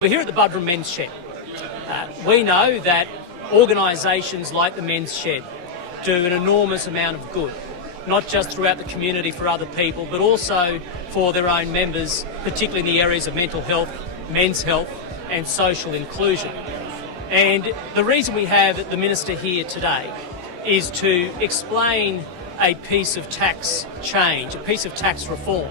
We're here at the Buderim Men's Shed. We know that organisations like the Men's Shed do an enormous amount of good, not just throughout the community for other people, but also for their own members, particularly in the areas of mental health, men's health and social inclusion. And the reason we have the Minister here today is to explain a piece of tax change, a piece of tax reform,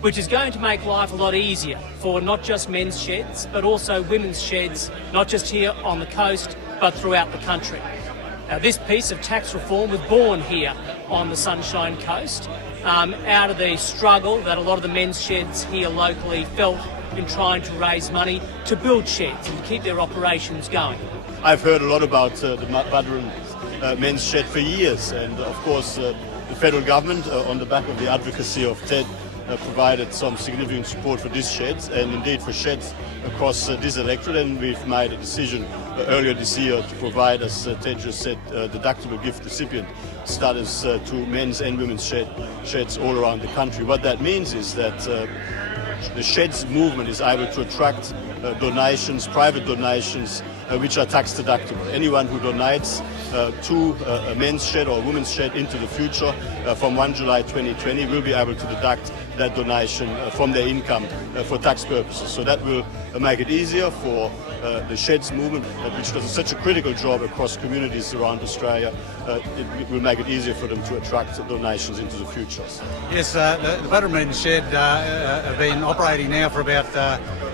which is going to make life a lot easier for not just men's sheds, but also women's sheds, not just here on the coast, but throughout the country. Now, this piece of tax reform was born here on the Sunshine Coast, out of the struggle that a lot of the men's sheds here locally felt in trying to raise money to build sheds and keep their operations going. I've heard a lot about the Buderim Men's Shed for years, and of course the federal government, on the back of the advocacy of TED, provided some significant support for these sheds and indeed for sheds across this electorate, and we've made a decision earlier this year to provide, as Ted just said, deductible gift recipient status to men's and women's sheds all around the country. What that means is that the sheds movement is able to attract donations, private donations, which are tax deductible. Anyone who donates to a men's shed or a women's shed into the future from 1 July 2020 will be able to deduct that donation from their income for tax purposes. So that will make it easier for the sheds movement, which does such a critical job across communities around Australia. It will make it easier for them to attract donations into the future. Yes, the Buderim Men's Shed have been operating now for about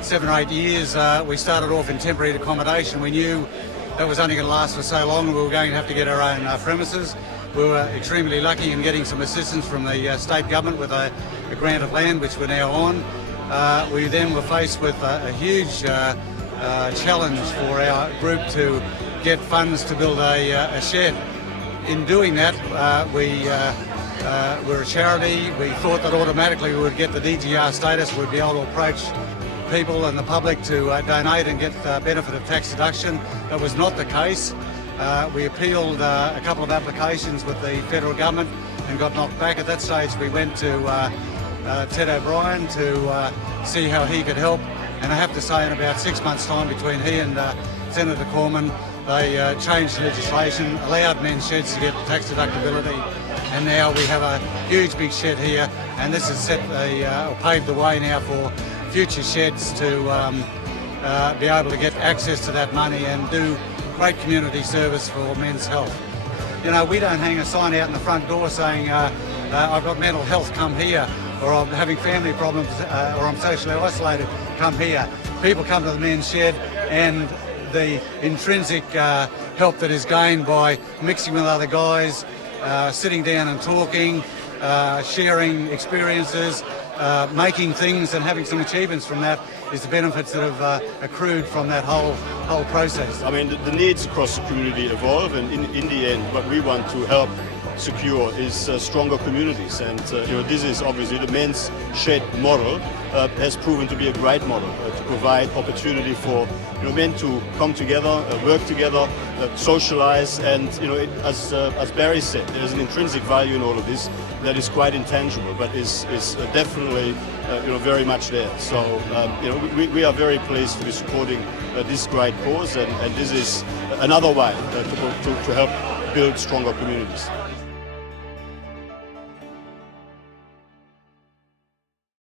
7 or 8 years. We started off in temporary accommodation. We knew that was only going to last for so long. We were going to have to get our own premises. We were extremely lucky in getting some assistance from the state government with a grant of land, which we're now on. We then were faced with a huge challenge for our group to get funds to build a shed. In doing that, we're a charity. We thought that automatically we would get the DGR status. We'd be able to approach people and the public to donate and get the benefit of tax deduction. That was not the case. We appealed a couple of applications with the federal government and got knocked back. At that stage we went to Ted O'Brien to see how he could help, and I have to say in about 6 months' time between he and Senator Cormann, they changed legislation, allowed men's sheds to get tax deductibility, and now we have a huge big shed here, and this has paved the way now for future sheds to be able to get access to that money and do great community service for men's health. You know, we don't hang a sign out in the front door saying I've got mental health, come here, or I'm having family problems, or I'm socially isolated, come here. People come to the men's shed, and the intrinsic help that is gained by mixing with other guys, sitting down and talking, sharing experiences, making things and having some achievements from that is the benefits that have accrued from that whole process. I mean, the needs across the community evolve, and in the end, what we want to help secure is stronger communities. And this is obviously the men's shed model has proven to be a great model to provide opportunity for men to come together, work together, socialize, and as Barry said, there's an intrinsic value in all of this that is quite intangible, but is definitely very much there. So we are very pleased to be supporting this great cause, and this is another way to help build stronger communities.